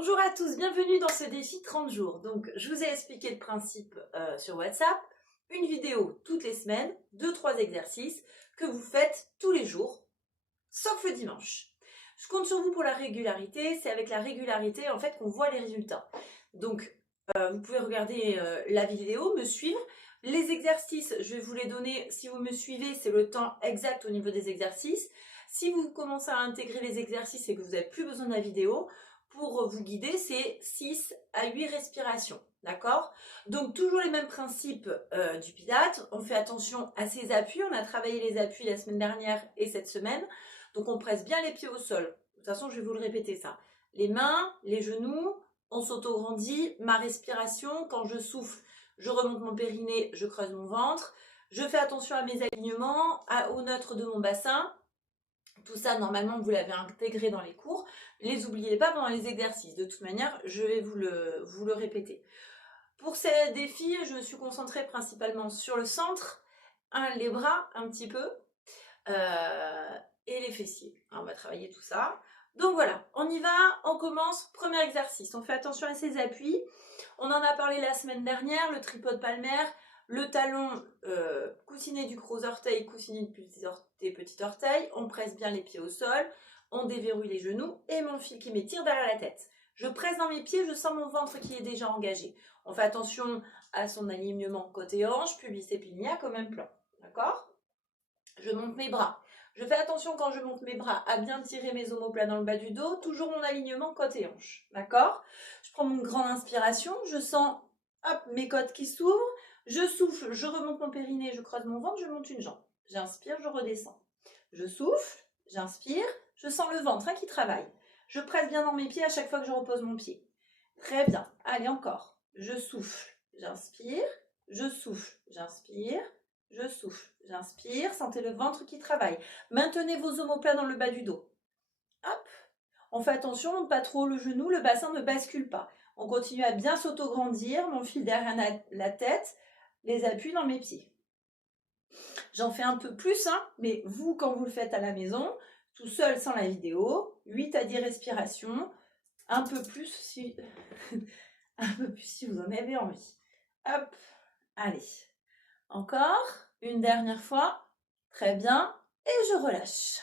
Bonjour à tous, bienvenue dans ce défi 30 jours. Donc, je vous ai expliqué le principe sur WhatsApp. Une vidéo toutes les semaines, 2-3 exercices que vous faites tous les jours, sauf le dimanche. Je compte sur vous pour la régularité. C'est avec la régularité en fait qu'on voit les résultats. Donc, vous pouvez regarder la vidéo, me suivre. Les exercices, je vais vous les donner. Si vous me suivez, c'est le temps exact au niveau des exercices. Si vous commencez à intégrer les exercices et que vous n'avez plus besoin de la vidéo, pour vous guider, c'est 6 à 8 respirations. D'accord? Donc, toujours les mêmes principes du Pilates. On fait attention à ses appuis. On a travaillé les appuis la semaine dernière et cette semaine. Donc, on presse bien les pieds au sol. De toute façon, je vais vous le répéter ça. Les mains, les genoux, on s'auto-grandit. Ma respiration, quand je souffle, je remonte mon périnée, je creuse mon ventre. Je fais attention à mes alignements, au neutre de mon bassin. Tout ça, normalement, vous l'avez intégré dans les cours. Les oubliez pas pendant les exercices. De toute manière, je vais vous le répéter. Pour ces défis, je me suis concentrée principalement sur le centre, les bras un petit peu, et les fessiers. Alors, on va travailler tout ça. Donc voilà, on y va, on commence. Premier exercice, on fait attention à ses appuis. On en a parlé la semaine dernière, le tripode palmaire, le talon coussinet du gros orteil, coussinet du petit orteil. On presse bien les pieds au sol, on déverrouille les genoux et mon fil qui m'étire derrière la tête. Je presse dans mes pieds, je sens mon ventre qui est déjà engagé. On fait attention à son alignement côté hanche, pubis et pinea au même plan. D'accord? Je monte mes bras. Je fais attention quand je monte mes bras à bien tirer mes omoplats dans le bas du dos, toujours mon alignement côté hanche. D'accord? Je prends mon grande inspiration, je sens hop, mes côtes qui s'ouvrent, je souffle, je remonte mon périnée, je creuse mon ventre, je monte une jambe. J'inspire, je redescends. Je souffle, j'inspire, je sens le ventre qui travaille. Je presse bien dans mes pieds à chaque fois que je repose mon pied. Très bien. Allez, encore. Je souffle, j'inspire, je souffle, j'inspire, je souffle, j'inspire. Sentez le ventre qui travaille. Maintenez vos omoplats dans le bas du dos. Hop. On fait attention, on ne pas trop le genou, le bassin ne bascule pas. On continue à bien s'auto-grandir, mon fil derrière la tête, les appuis dans mes pieds. J'en fais un peu plus, hein, mais vous, quand vous le faites à la maison, tout seul sans la vidéo, 8 à 10 respirations, un peu plus si, un peu plus si vous en avez envie. Hop, allez. Encore, une dernière fois. Très bien. Et je relâche.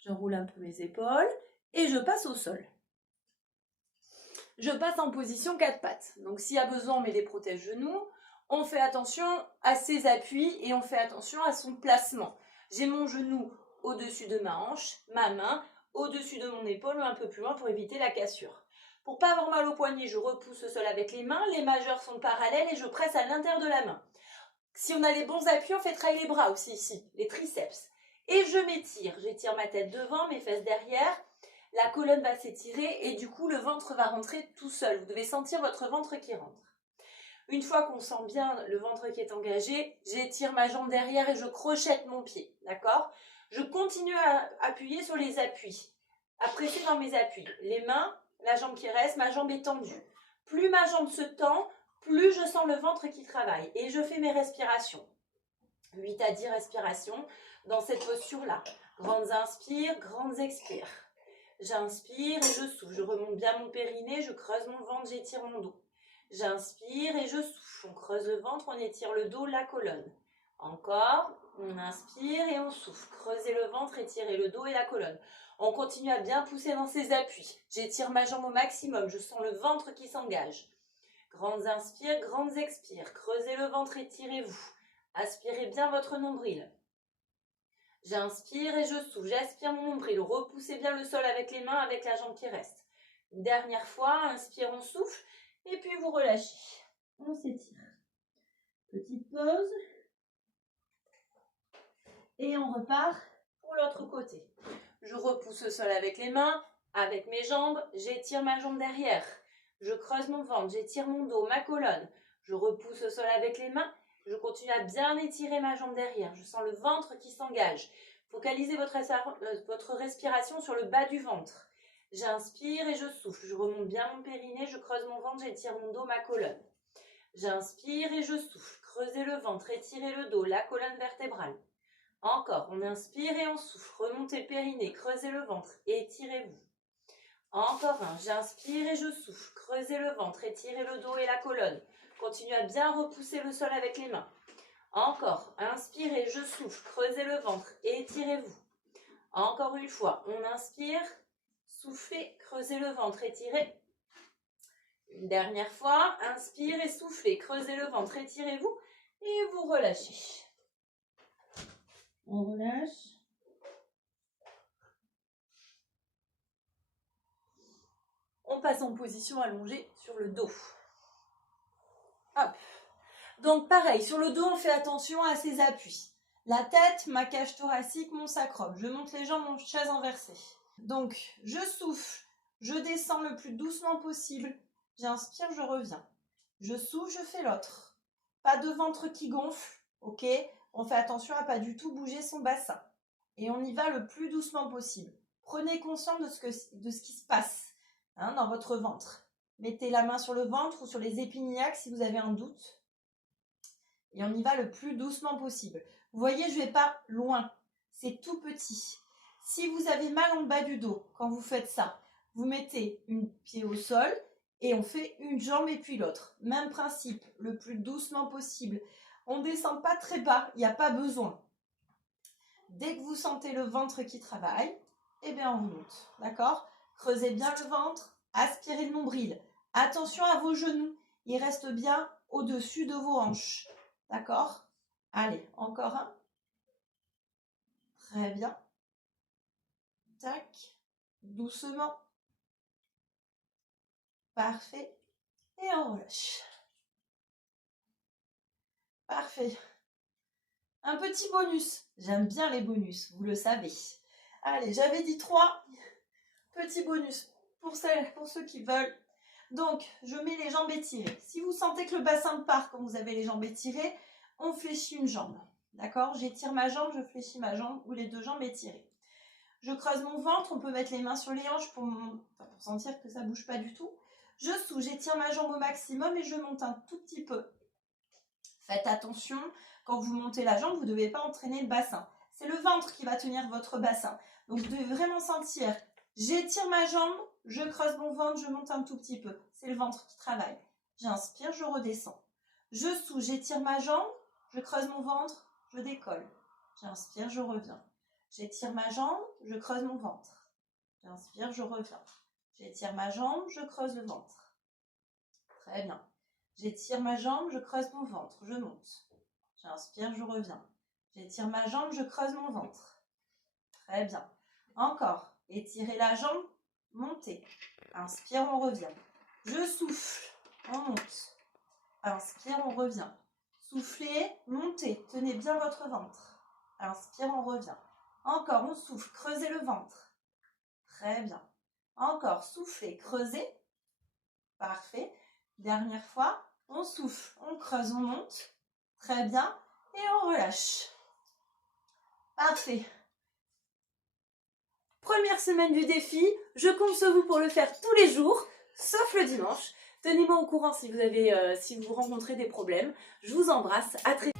Je roule un peu mes épaules et je passe au sol. Je passe en position 4 pattes. Donc s'il y a besoin, on met des protège-genoux. On fait attention à ses appuis et on fait attention à son placement. J'ai mon genou au-dessus de ma hanche, ma main au-dessus de mon épaule ou un peu plus loin pour éviter la cassure. Pour pas avoir mal au poignet, je repousse au sol avec les mains. Les majeurs sont parallèles et je presse à l'intérieur de la main. Si on a les bons appuis, on fait travailler les bras aussi ici, les triceps. Et je m'étire. J'étire ma tête devant, mes fesses derrière. La colonne va s'étirer et du coup, le ventre va rentrer tout seul. Vous devez sentir votre ventre qui rentre. Une fois qu'on sent bien le ventre qui est engagé, j'étire ma jambe derrière et je crochette mon pied. D'accord? Je continue à appuyer sur les appuis, à presser dans mes appuis. Les mains, la jambe qui reste, ma jambe est tendue. Plus ma jambe se tend, plus je sens le ventre qui travaille. Et je fais mes respirations. 8 à 10 respirations dans cette posture-là. Grandes inspires, grandes expires. J'inspire et je souffle. Je remonte bien mon périnée, je creuse mon ventre, j'étire mon dos. J'inspire et je souffle. On creuse le ventre, on étire le dos, la colonne. Encore, on inspire et on souffle. Creusez le ventre, étirez le dos et la colonne. On continue à bien pousser dans ses appuis. J'étire ma jambe au maximum, je sens le ventre qui s'engage. Grandes inspires, grandes expires. Creusez le ventre, étirez-vous. Aspirez bien votre nombril. J'inspire et je souffle. J'aspire mon nombril. Repoussez bien le sol avec les mains, avec la jambe qui reste. Une dernière fois, inspire, on souffle. Et puis vous relâchez. On s'étire. Petite pause. Et on repart pour l'autre côté. Je repousse le sol avec les mains, avec mes jambes. J'étire ma jambe derrière. Je creuse mon ventre. J'étire mon dos, ma colonne. Je repousse le sol avec les mains. Je continue à bien étirer ma jambe derrière. Je sens le ventre qui s'engage. Focalisez votre respiration sur le bas du ventre. J'inspire et je souffle. Je remonte bien mon périnée. Je creuse mon ventre. J'étire mon dos, ma colonne. J'inspire et je souffle. Creusez le ventre. Étirez le dos, la colonne vertébrale. Encore. On inspire et on souffle. Remontez le périnée. Creusez le ventre. Étirez-vous. Encore un. J'inspire et je souffle. Creusez le ventre, étirez le dos et la colonne. Continuez à bien repousser le sol avec les mains. Encore. Inspirez, je souffle. Creusez le ventre, étirez-vous. Encore une fois. On inspire, soufflez, creusez le ventre, étirez. Une dernière fois. Inspire et soufflez. Creusez le ventre, étirez-vous. Et vous relâchez. On relâche. On passe en position allongée sur le dos. Hop. Donc pareil, sur le dos, on fait attention à ses appuis. La tête, ma cage thoracique, mon sacrum. Je monte les jambes en chaise inversée. Donc, je souffle, je descends le plus doucement possible. J'inspire, je reviens. Je souffle, je fais l'autre. Pas de ventre qui gonfle, ok? On fait attention à pas du tout bouger son bassin. Et on y va le plus doucement possible. Prenez conscience de ce qui se passe dans votre ventre. Mettez la main sur le ventre ou sur les épiniaques si vous avez un doute. Et on y va le plus doucement possible. Vous voyez, je ne vais pas loin. C'est tout petit. Si vous avez mal en bas du dos, quand vous faites ça, vous mettez un pied au sol et on fait une jambe et puis l'autre. Même principe, le plus doucement possible. On ne descend pas très bas, il n'y a pas besoin. Dès que vous sentez le ventre qui travaille, eh bien on remonte. D'accord ? Creusez bien le ventre, aspirez le nombril. Attention à vos genoux, ils restent bien au-dessus de vos hanches. D'accord? Allez, encore un. Très bien. Tac. Doucement. Parfait. Et on relâche. Parfait. Un petit bonus. J'aime bien les bonus, vous le savez. Allez, j'avais dit 3 petits bonus pour ceux qui veulent. Donc, je mets les jambes étirées. Si vous sentez que le bassin part quand vous avez les jambes étirées, on fléchit une jambe. D'accord? J'étire ma jambe, je fléchis ma jambe ou les deux jambes étirées. Je creuse mon ventre, on peut mettre les mains sur les hanches pour sentir que ça ne bouge pas du tout. Je souffle, j'étire ma jambe au maximum et je monte un tout petit peu. Faites attention, quand vous montez la jambe, vous ne devez pas entraîner le bassin. C'est le ventre qui va tenir votre bassin. Donc, vous devez vraiment sentir, j'étire ma jambe, je creuse mon ventre, je monte un tout petit peu. C'est le ventre qui travaille. J'inspire, je redescends. Je souffle, j'étire ma jambe, je creuse mon ventre, je décolle. J'inspire, je reviens. J'étire ma jambe, je creuse mon ventre. J'inspire, je reviens. J'étire ma jambe, je creuse le ventre. Très bien. J'étire ma jambe, je creuse mon ventre, je monte. J'inspire, je reviens. J'étire ma jambe, je creuse mon ventre. Très bien. Encore. Étirez la jambe, montez. Inspire, on revient. Je souffle, on monte. Inspire, on revient. Soufflez, montez. Tenez bien votre ventre. Inspire, on revient. Encore, on souffle, creusez le ventre. Très bien. Encore, soufflez, creusez. Parfait. Dernière fois, on souffle, on creuse, on monte. Très bien. Et on relâche. Parfait. Première semaine du défi. Je compte sur vous pour le faire tous les jours, sauf le dimanche. Tenez-moi au courant si vous rencontrez des problèmes. Je vous embrasse. À très vite.